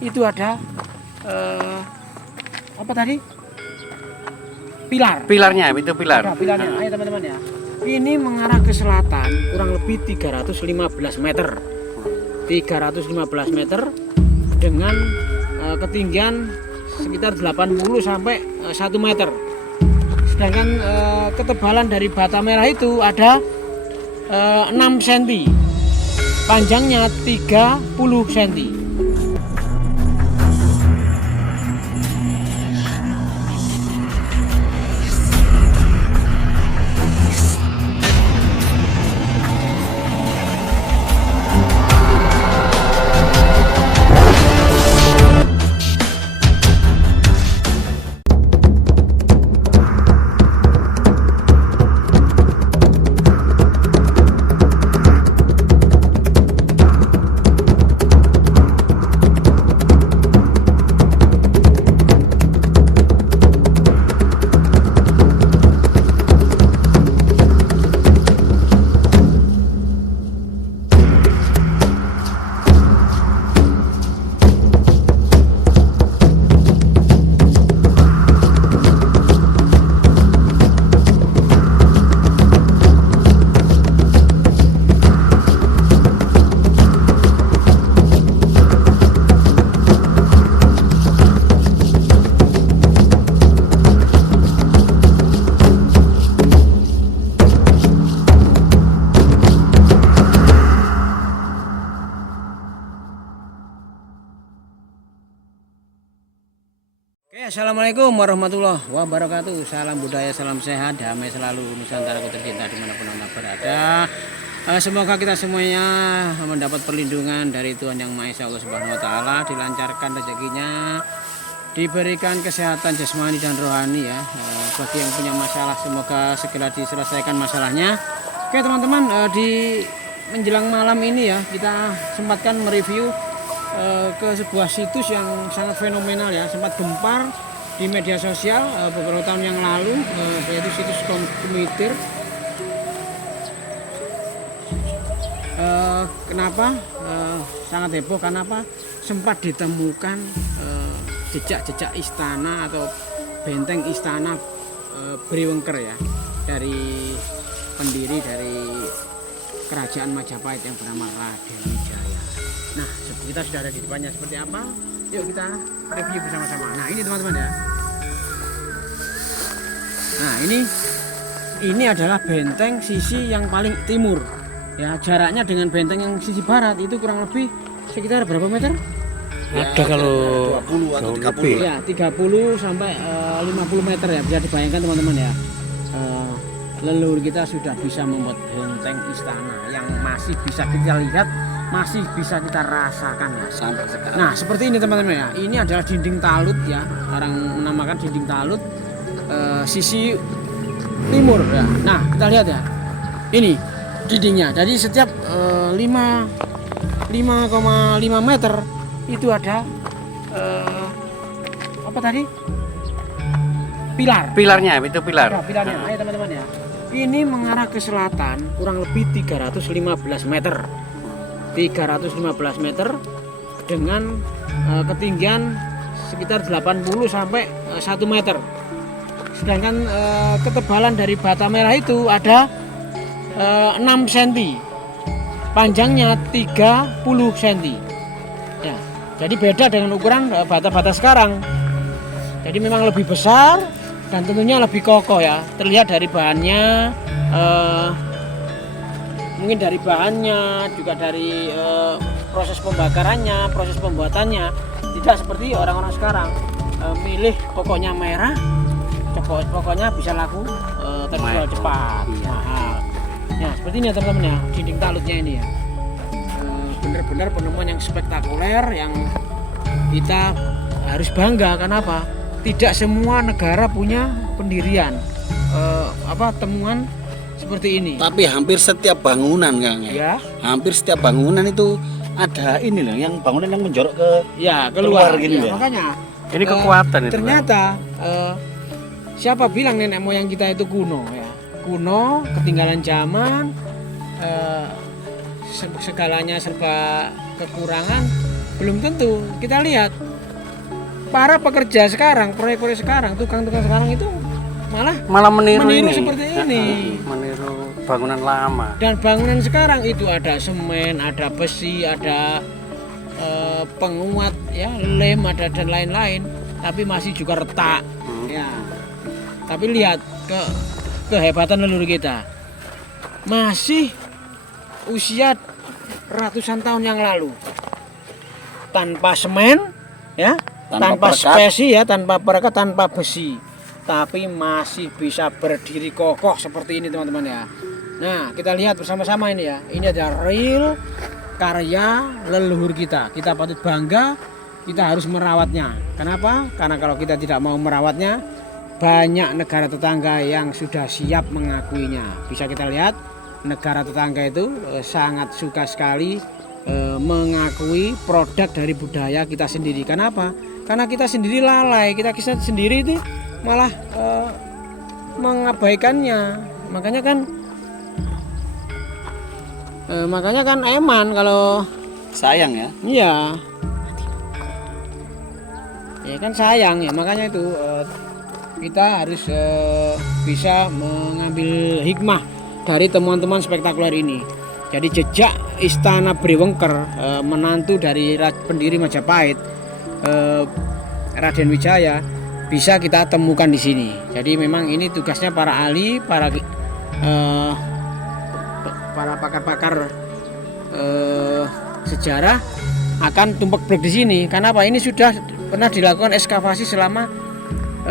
itu ada apa tadi? Pilar. Pilarnya itu pilar. Ada pilarnya. Ayo teman-teman ya. Ini mengarah ke selatan kurang lebih 315 meter. 315 meter dengan ketinggian sekitar 80 sampai 1 meter. Sedangkan ketebalan dari bata merah itu ada 6 cm. Panjangnya 30 cm. Oke, assalamualaikum warahmatullahi wabarakatuh. Salam budaya, salam sehat, damai selalu Nusantara ku tercinta dimanapun anda berada. Semoga kita semuanya mendapat perlindungan dari Tuhan Yang Maha Esa Allah Subhanahu Wa Taala, dilancarkan rezekinya, diberikan kesehatan jasmani dan rohani ya. Bagi yang punya masalah semoga segera diselesaikan masalahnya. Oke teman-teman, di menjelang malam ini ya kita sempatkan mereview ke sebuah situs yang sangat fenomenal ya, sempat gempar di media sosial beberapa tahun yang lalu, yaitu situs Komuter. Kenapa sangat heboh? Karena apa? Sempat ditemukan jejak-jejak istana atau benteng istana Briwengker ya, dari pendiri dari kerajaan Majapahit yang bernama Raden Wijaya. Nah, kita sudah ada di depannya, seperti apa? Yuk kita review bersama-sama. Nah, ini teman-teman ya. Nah, ini adalah benteng sisi yang paling timur. Ya, jaraknya dengan benteng yang sisi barat itu kurang lebih sekitar berapa meter? Ada kalau 20 atau 30. Ya, 30 sampai 50 meter ya, bisa dibayangkan teman-teman ya. Leluhur kita sudah bisa membuat benteng istana yang masih bisa kita lihat, masih bisa kita rasakan ya sampai sekarang. Nah, seperti ini teman-teman ya. Ini adalah dinding talut ya. Orang menamakan dinding talut sisi timur ya. Nah, kita lihat ya. Ini dindingnya. Jadi setiap 5,5 meter itu ada apa tadi? Pilar. pilarnya itu pilar. Nah, pilarnya. Ayo teman-teman ya. Ini mengarah ke selatan kurang lebih 315 meter. 315 meter dengan ketinggian sekitar 80 sampai 1 meter. Sedangkan ketebalan dari bata merah itu ada 6 cm. Panjangnya 30 cm. Ya, jadi beda dengan ukuran bata-bata sekarang. Jadi memang lebih besar dan tentunya lebih kokoh ya. Terlihat dari bahannya, mungkin dari bahannya, juga dari proses pembakarannya, proses pembuatannya. Tidak seperti orang-orang sekarang milih pokoknya merah, pokoknya bisa laku, terjual cepat, mahal. Ya seperti ini ya teman-teman ya, dinding talutnya ini ya. Benar-benar penemuan yang spektakuler yang kita harus bangga. Kenapa? Tidak semua negara punya pendirian temuan seperti ini. Tapi hampir setiap bangunan Kang Ya. Hampir setiap bangunan itu ada ini loh, yang bangunan yang menjorok ke keluar gini ya. ya. Makanya Ini kekuatan itu. ternyata siapa bilang nenek moyang kita itu kuno ya? Kuno, ketinggalan zaman, segalanya serba kekurangan. Belum tentu. Kita lihat para pekerja sekarang, proyek-proyek sekarang, tukang-tukang sekarang itu malah meniru ini. seperti ini. Meniru bangunan lama. Dan bangunan sekarang itu ada semen, ada besi, ada penguat, ya, lem, ada dan lain-lain. Tapi masih juga retak. Ya. Tapi lihat kehebatan leluhur kita. Masih usia ratusan tahun yang lalu. Tanpa semen, ya, tanpa spesi, ya, tanpa perekat, tanpa besi. Tapi masih bisa berdiri kokoh seperti ini, teman-teman, ya. Nah, kita lihat bersama-sama ini, ya. Ini adalah real karya leluhur kita. Kita patut bangga, kita harus merawatnya. Kenapa? Karena kalau kita tidak mau merawatnya, banyak negara tetangga yang sudah siap mengakuinya. Bisa kita lihat, negara tetangga itu sangat suka sekali mengakui produk dari budaya kita sendiri. Kenapa? Karena kita sendiri lalai, kita sendiri itu malah mengabaikannya. Makanya kan eman kalau sayang ya. iya. Ya kan sayang ya, makanya itu kita harus bisa mengambil hikmah dari temuan-temuan spektakuler ini. Jadi jejak Istana Brewengker, menantu dari pendiri Majapahit, Raden Wijaya, bisa kita temukan di sini. Jadi memang ini tugasnya para ahli, para pakar-pakar sejarah akan tumpak brek di sini. Kenapa? Ini sudah pernah dilakukan ekskavasi selama 4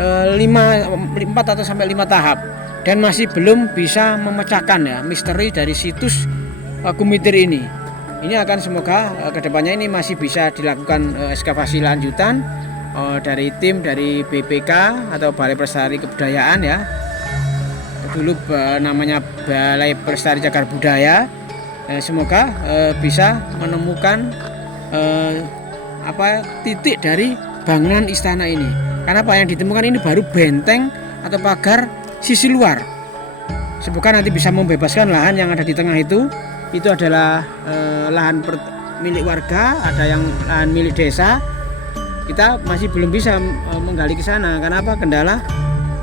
atau sampai 5 tahap dan masih belum bisa memecahkan, ya, misteri dari situs Kumitir ini. Ini akan semoga kedepannya ini masih bisa dilakukan ekskavasi lanjutan dari tim dari BPK atau Balai Pelestari Kebudayaan, ya. Dulu namanya Balai Pelestari Cagar Budaya. Semoga bisa menemukan titik dari bangunan istana ini. Karena apa yang ditemukan ini baru benteng atau pagar sisi luar. Semoga nanti bisa membebaskan lahan yang ada di tengah itu. Itu adalah lahan milik warga, ada yang lahan milik desa. Kita masih belum bisa menggali ke sana. Kenapa? Kendala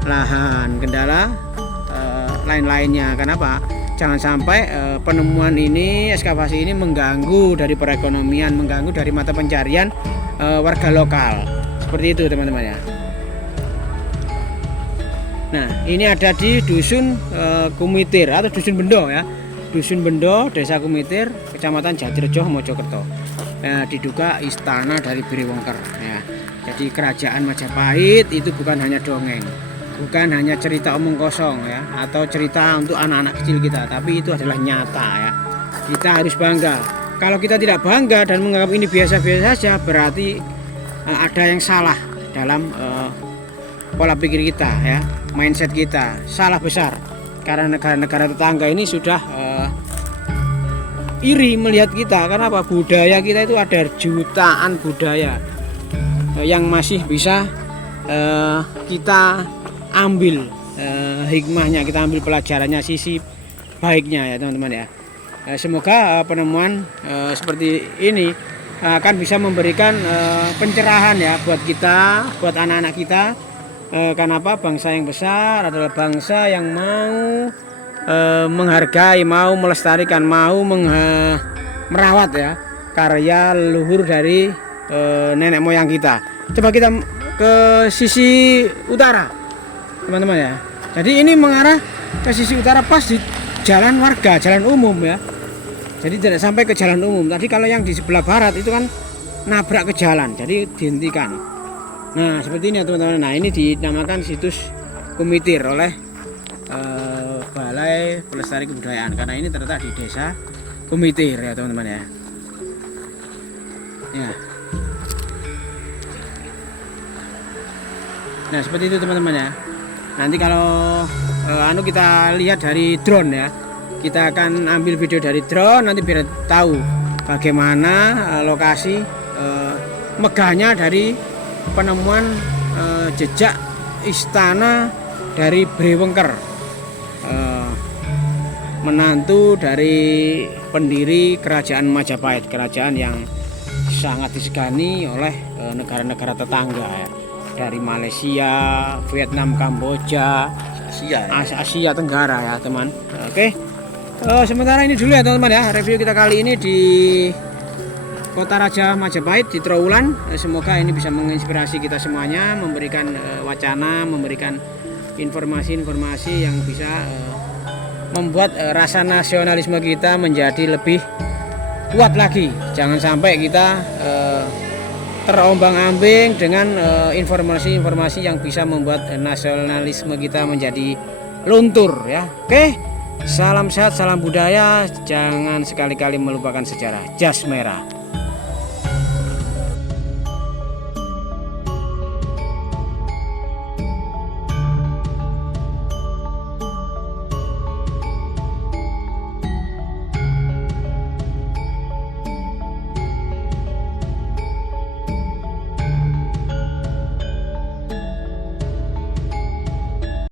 lahan, kendala lain-lainnya. Kenapa? Jangan sampai penemuan ini, ekskavasi ini mengganggu dari perekonomian, mengganggu dari mata pencarian warga lokal. Seperti itu, teman-teman, ya. Nah, ini ada di Dusun Kumitir atau Dusun Bendo, ya. Dusun Bendo, Desa Kumitir, Kecamatan Jatirejo, Mojokerto. Diduga istana dari Brewengker, ya. Jadi kerajaan Majapahit itu bukan hanya dongeng, bukan hanya cerita omong kosong, ya, atau cerita untuk anak-anak kecil kita, tapi itu adalah nyata, ya. Kita harus bangga. Kalau kita tidak bangga dan menganggap ini biasa-biasa saja, berarti ada yang salah dalam pola pikir kita, ya, mindset kita salah besar. Karena negara-negara tetangga ini sudah iri melihat kita. Kenapa? Budaya kita itu ada jutaan budaya yang masih bisa kita ambil hikmahnya, kita ambil pelajarannya, sisi baiknya, ya, teman-teman, ya. Semoga penemuan seperti ini akan bisa memberikan pencerahan, ya, buat kita, buat anak-anak kita. Kenapa? Bangsa yang besar adalah bangsa yang mau menghargai, mau melestarikan, mau merawat, ya, karya leluhur dari nenek moyang kita. Coba kita ke sisi utara, teman-teman, ya. Jadi ini mengarah ke sisi utara pas di jalan warga, jalan umum, ya. Jadi tidak sampai ke jalan umum. Tadi kalau yang di sebelah barat itu kan nabrak ke jalan, jadi dihentikan. Nah, seperti ini, ya, teman-teman. Nah, ini dinamakan situs Kumitir oleh Balai Pelestari Kebudayaan karena ini terletak di Desa Kumitir, ya, teman-teman, ya. Ya. Nah, seperti itu, teman-teman, ya. Nanti kalau kita lihat dari drone, ya. Kita akan ambil video dari drone nanti biar tahu bagaimana lokasi megahnya dari penemuan jejak istana dari Brewengker, menantu dari pendiri kerajaan Majapahit, kerajaan yang sangat disegani oleh negara-negara tetangga ya. Dari Malaysia, Vietnam, Kamboja, Asia ya. Asia Tenggara ya teman. Oke. Sementara ini dulu ya teman-teman ya, review kita kali ini di Kota Raja Majapahit di Trowulan. Semoga ini bisa menginspirasi kita semuanya, memberikan wacana, memberikan informasi-informasi yang bisa membuat rasa nasionalisme kita menjadi lebih kuat lagi. Jangan sampai kita terombang-ambing dengan informasi-informasi yang bisa membuat nasionalisme kita menjadi luntur ya. Oke. Salam sehat, salam budaya. Jangan sekali-kali melupakan sejarah. Jas merah.